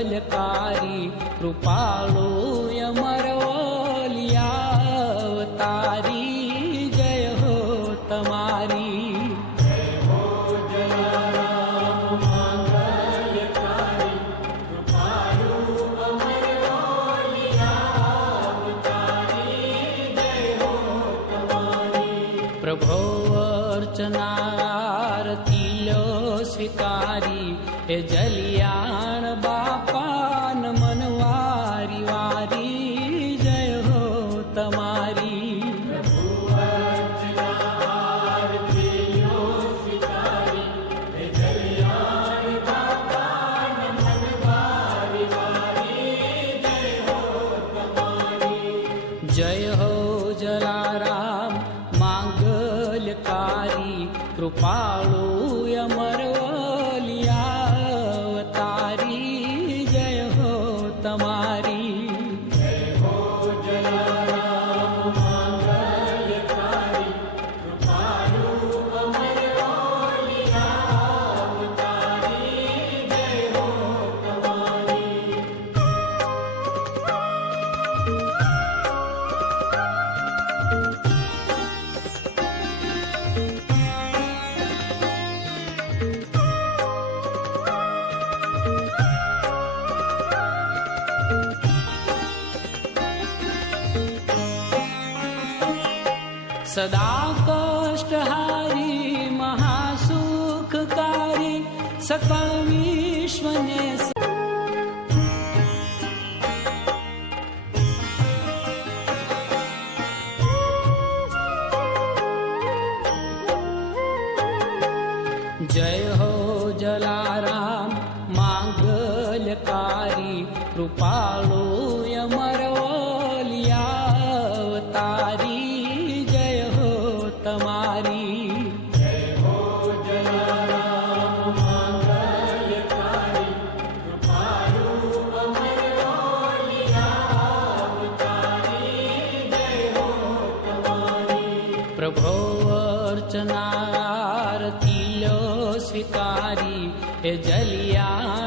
મંગલકારી કૃપાળુ અમરવલિયાવતારી જય હો તમારી. પ્રભો અર્ચનારતી લો સ્વીકારી એ જલિયાણ બાપાન મનવારી વારી જય હો તમારી. જય હો જલારામ માંગલ્યકારી કૃપાળુ અમરવલિયાવતારી જય હો તમારી. સદા કષ્ટહારી મહાસુખકારી સકળ વિશ્વને જય હો જલારામ માંગલ્યકારી કૃપાળુ અમરવલિયાવતારી જય હો તમારી. પ્રભો અર્ચનારતી લો સ્વીકારી એ જલિયા